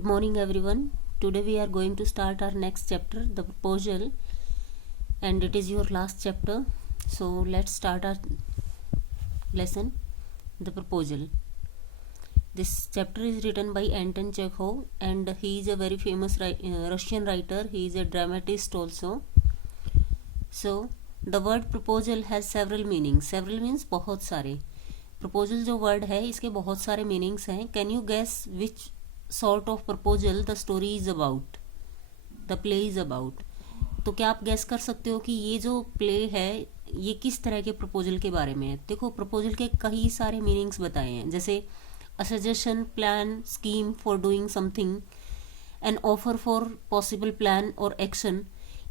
Good morning, everyone. Today we are going to start our next chapter, the proposal, and it is your last chapter. So let's start our lesson, the proposal. This chapter is written by Anton Chekhov, and he is a very famous Russian writer. He is a dramatist also. So the word proposal has several meanings. Several means बहुत सारे. Proposal जो word है इसके बहुत सारे meanings हैं. Can you guess which sort of proposal the story is about, the play is about? तो क्या आप गैस कर सकते हो कि ये जो प्ले है ये किस तरह के प्रपोजल के बारे में है? देखो, प्रपोजल के कई सारे मीनिंग्स बताए हैं, जैसे a suggestion, plan, scheme for doing something, an offer for possible plan और एक्शन,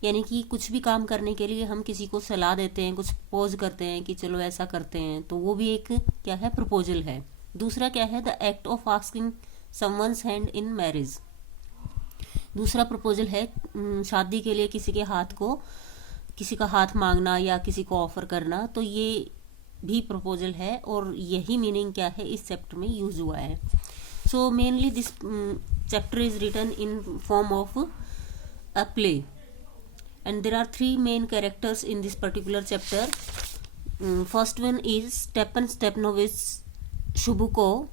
यानी कि कुछ भी काम करने के लिए हम किसी को सलाह देते हैं, कुछ प्रपोज करते हैं कि चलो ऐसा करते हैं, तो वो भी एक क्या है, प्रपोजल है. दूसरा क्या है, the act of asking someone's hand in marriage. दूसरा प्रपोजल है शादी के लिए किसी का हाथ मांगना या किसी को ऑफर करना, तो ये भी प्रपोजल है और यही मीनिंग क्या है इस चैप्टर में यूज हुआ है. So mainly this chapter is written in form of a play and there are three main characters in this particular chapter. First one is Stepan Stepanovich Shubukov.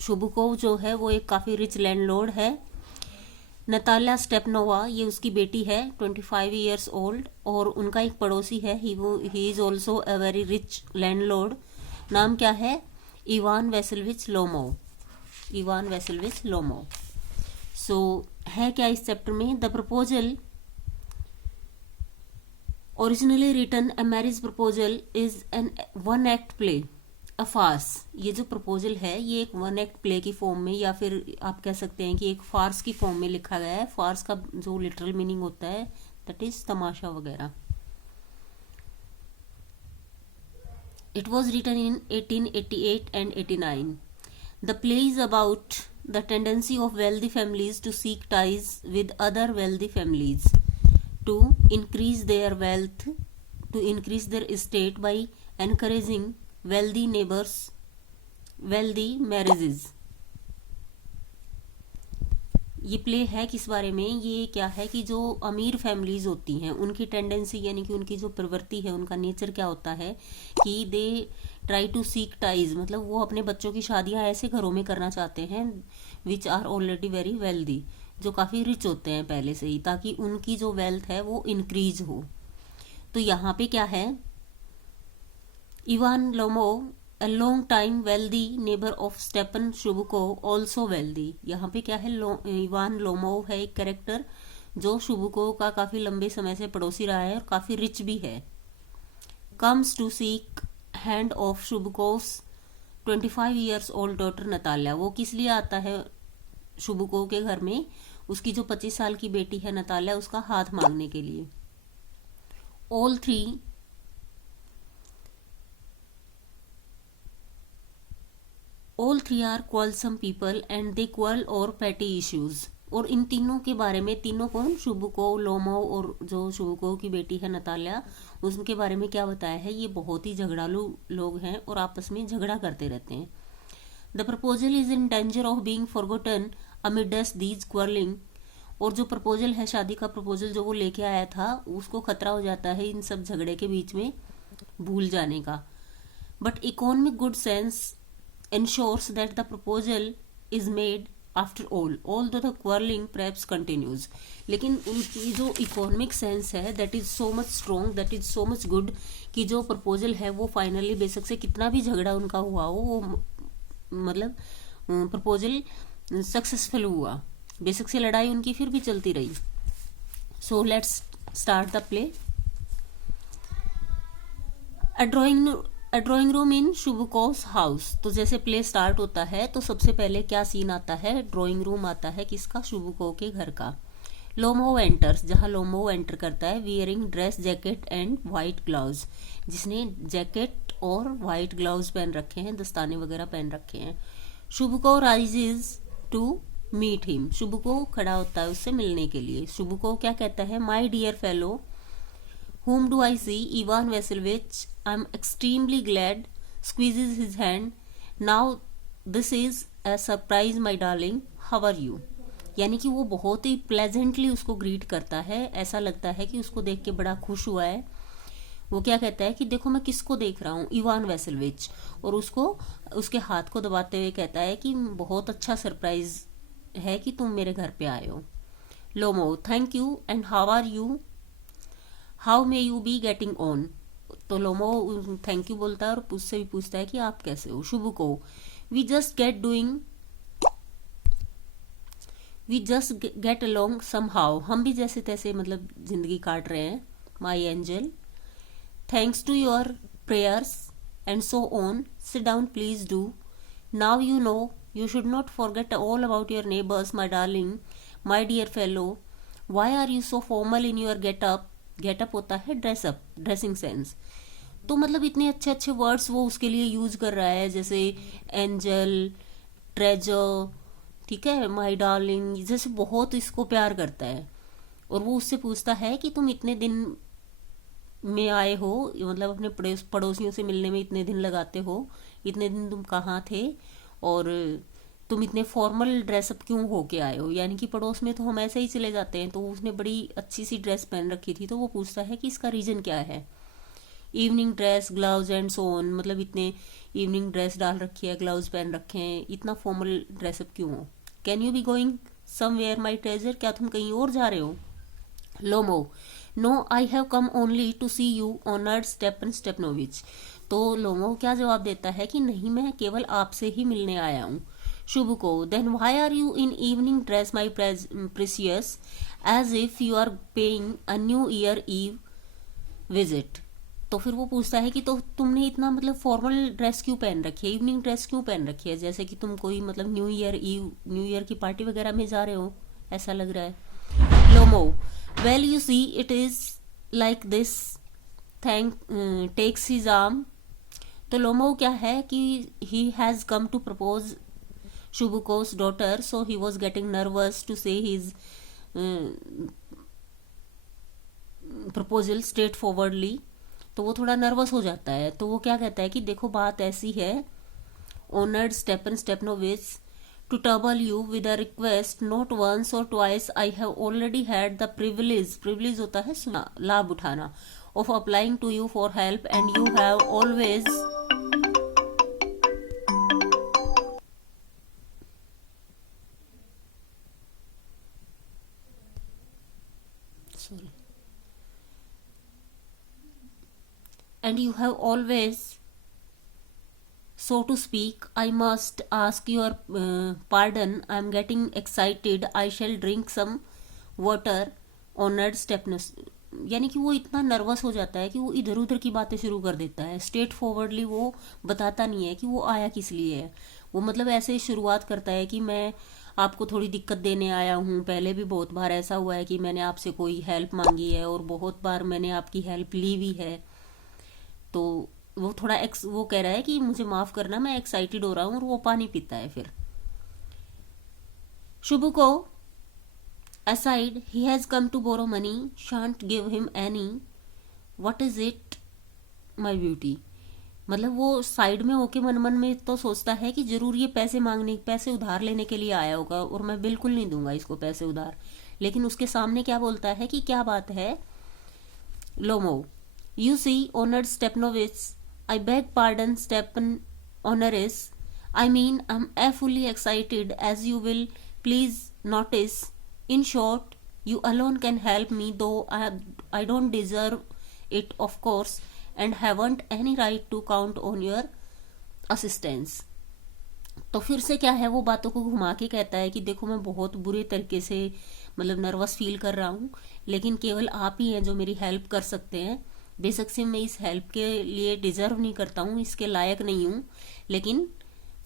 शुबुकोव जो है वो एक काफ़ी रिच लैंडलॉर्ड है. Natalya Stepanova ये उसकी बेटी है, 25 ईयर्स ओल्ड, और उनका एक पड़ोसी है, he is also a very rich landlord. नाम क्या है? Ivan Vasilyevich Lomov. Ivan Vasilyevich Lomov. So है क्या इस चैप्टर में? The proposal originally written a marriage proposal is an one act play, a farce. ये जो प्रपोजल है ये एक वन एक्ट प्ले की फॉर्म में, या फिर आप कह सकते हैं कि एक फार्स की फॉर्म में लिखा गया है. फार्स का जो लिटरल मीनिंग होता है दैट इज तमाशा वगैरह. It was written in 1888 and 89. The play is about the tendency of wealthy families to seek ties with other wealthy families to increase their wealth, to increase their estate by encouraging wealthy neighbors, wealthy marriages. ये play है किस बारे में? ये क्या है कि जो अमीर फैमिलीज होती हैं उनकी टेंडेंसी, यानी कि उनकी जो प्रवृत्ति है, उनका नेचर क्या होता है कि they try to seek ties, मतलब वो अपने बच्चों की शादियां ऐसे घरों में करना चाहते हैं which are already very wealthy, जो काफ़ी रिच होते हैं पहले से ही, ताकि उनकी जो वेल्थ है वो इंक्रीज हो. तो यहाँ पे क्या है? Ivan Lomov, a long time wealthy neighbor of Stepan Shubukov, also wealthy. यहाँ पे क्या है? इवान लोमोव है एक कैरेक्टर जो शुबुकोव का काफ़ी लंबे समय से पड़ोसी रहा है और काफ़ी रिच भी है. comes to seek hand of Shubukov's 25 years old daughter Natalya. वो किस लिए आता है शुबुकोव के घर में? उसकी जो 25 साल की बेटी है नताल्या, उसका हाथ मांगने के लिए. All three are quarrelsome people and they quarrel over petty issues. और इन तीनों के बारे में, तीनों कौन? शुबुकोव, लोमोव और जो शुबुकोव की बेटी है नताल्या, उनके बारे में क्या बताया है? ये बहुत ही झगड़ालू लोग हैं और आपस में झगड़ा करते रहते हैं. The proposal is in danger of being forgotten amidst these quarrelling. और जो प्रपोजल है, शादी का प्रपोजल जो वो लेके आया था, उसको खतरा हो जाता है इन सब झगड़े के बीच में भूल जाने का. But economic good sense ensures that the proposal is made after all, although the quarreling perhaps continues. लेकिन उनकी जो इकोनॉमिक सेंस है that is so much strong, that is so much good, कि जो प्रपोजल है वो फाइनली बेशक से कितना भी झगड़ा उनका हुआ हो, वो मतलब प्रपोजल सक्सेसफुल हुआ, बेशक से लड़ाई उनकी फिर भी चलती रही. So let's start the play. A drawing room in Chubukov's house. तो जैसे प्ले स्टार्ट होता है तो सबसे पहले क्या सीन आता है? ड्राइंग रूम आता है किसका? शुबुकोव के घर का. लोमोव एंटर्स, जहाँ लोमोव एंटर करता है, wearing dress jacket and white gloves, जिसने जैकेट और वाइट ग्लव्स पहन रखे हैं, दस्ताने वगैरह पहन रखे हैं. शुबुकोव राइजेज टू मीट हिम. शुबुकोव खड़ा होता है उससे मिलने के लिए. शुबुकोव क्या कहता है? My dear fellow, whom do I see? Ivan Vasilievich, I'm extremely glad. Squeezes his hand. Now this is a surprise, my darling. How are you? यानी कि वो बहुत ही प्लेजेंटली उसको ग्रीट करता है, ऐसा लगता है कि उसको देख के बड़ा खुश हुआ है। वो क्या कहता है कि देखो मैं किसको देख रहा हूँ, इवान वेसेलविच, और उसको उसके हाथ को दबाते हुए कहता है कि बहुत अच्छा सरप्राइज है कि तुम मेरे घर पे आए हो। Lomov, thank you and how are you, how may you be getting on. तो लोमो थैंक यू बोलता है और उससे भी पूछता है कि आप कैसे हो। Chubukov, we just get doing, we just get along somehow, हम भी जैसे तैसे मतलब जिंदगी काट रहे हैं। My angel, thanks to your prayers and so on, sit down please do, now you know you should not forget all about your neighbors, my darling, my dear fellow. Why are you so formal in your get up? Get up होता है dress up, dressing sense. तो मतलब इतने अच्छे अच्छे words वो उसके लिए यूज कर रहा है, जैसे एंजल, ट्रेजर, ठीक है, माय डार्लिंग, जैसे बहुत इसको प्यार करता है। और वो उससे पूछता है कि तुम इतने दिन में आए हो, मतलब अपने पड़ोसियों से मिलने में इतने दिन लगाते हो, इतने दिन तुम कहाँ थे और तुम इतने फॉर्मल ड्रेसअप क्यों होके आए हो। यानी कि पड़ोस में तो हम ऐसे ही चले जाते हैं, तो उसने बड़ी अच्छी सी ड्रेस पहन रखी थी, तो वो पूछता है कि इसका रीजन क्या है। Evening dress, gloves and so on, मतलब इतने इवनिंग ड्रेस डाल रखी है, ग्लव्स पहन रखे हैं, इतना फॉर्मल ड्रेसअप क्यों हो। Can you be going somewhere my treasure, क्या तुम कहीं और जा रहे हो। Lomov, no I have come only to see you honoured Stepan Stepanovich. तो लोमो क्या जवाब देता है कि नहीं, मैं केवल आपसे ही मिलने आया हूँ। Chubukov, then why are you in evening dress my precious, as if you are paying a New Year Eve visit. तो फिर वो पूछता है कि तो तुमने इतना मतलब फॉर्मल ड्रेस क्यों पहन रखी है, इवनिंग ड्रेस क्यों पहन रखी है, जैसे कि तुम कोई मतलब न्यू ईयर की पार्टी वगैरह में जा रहे हो, ऐसा लग रहा है। Lomov, well you see it is like this, takes his arm. तो लोमो क्या है कि he has come to propose Chubukov's daughter, so he was getting nervous to say his proposal straightforwardly. तो वो थोड़ा नर्वस हो जाता है। तो वो क्या कहता है कि देखो बात ऐसी है, honoured Stepan Stepanovich, to trouble you with a request not once or twice, I have already had the privilege होता है लाभ उठाना, of applying to you for help and you have always, sorry, and you have always, so to speak, I must ask your pardon, I am getting excited, I shall drink some water, honored stepness। यानी कि वो इतना nervous हो जाता है कि वो इधर उधर की बातें शुरू कर देता है, स्ट्रेट फॉरवर्डली वो बताता नहीं है कि वो आया किस लिए है। वो मतलब ऐसे शुरुआत करता है कि मैं आपको थोड़ी दिक्कत देने आया हूँ, पहले भी बहुत बार ऐसा हुआ है कि मैंने आपसे कोई हेल्प मांगी है और बहुत बार मैंने आपकी हेल्प ली भी है। तो वो थोड़ा वो कह रहा है कि मुझे माफ करना, मैं एक्साइटेड हो रहा हूँ, और वो पानी पीता है। फिर शुभुको, aside, he has come to borrow money, shan't give him any, what is it my beauty। मतलब वो साइड में होके मन मन में तो सोचता है कि जरूर ये पैसे उधार लेने के लिए आया होगा और मैं बिल्कुल नहीं दूंगा इसको पैसे उधार। लेकिन उसके सामने क्या बोलता है कि क्या बात है। लोमो, you see, honored Stepanovich, I beg pardon, Stepan Honoris, I mean, I'm fully excited, as you will please notice. In short, you alone can help me, though I don't deserve it, of course, and haven't any right to count on your assistance। तो फिर से क्या है, वो बातों को घुमा के कहता है कि देखो मैं बहुत बुरे तरीके से मतलब नर्वस फील कर रहा हूँ, लेकिन केवल आप ही हैं जो मेरी हेल्प कर सकते हैं। बेशक से मैं इस हेल्प के लिए डिजर्व नहीं करता हूँ, इसके लायक नहीं हूँ, लेकिन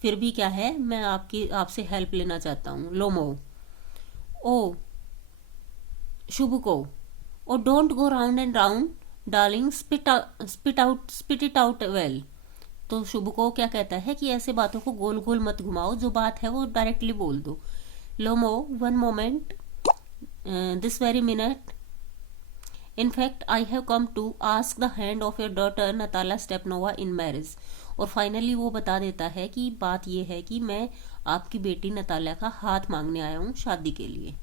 फिर भी क्या है, मैं आपसे हेल्प लेना चाहता हूँ। Lomov, oh Chubukov, oh don't go round and round darling, spit it out well. तो शुभुको क्या कहता है कि ऐसे बातों को गोल गोल मत घुमाओ, जो बात है वो डायरेक्टली बोल दो। Lomov, one moment, this very minute, in fact I have come to ask the hand of your daughter Natalia Stepanova in marriage। और फाइनली वो बता देता है कि बात ये है कि मैं आपकी बेटी नतालिया का हाथ मांगने आया हूँ शादी के लिए।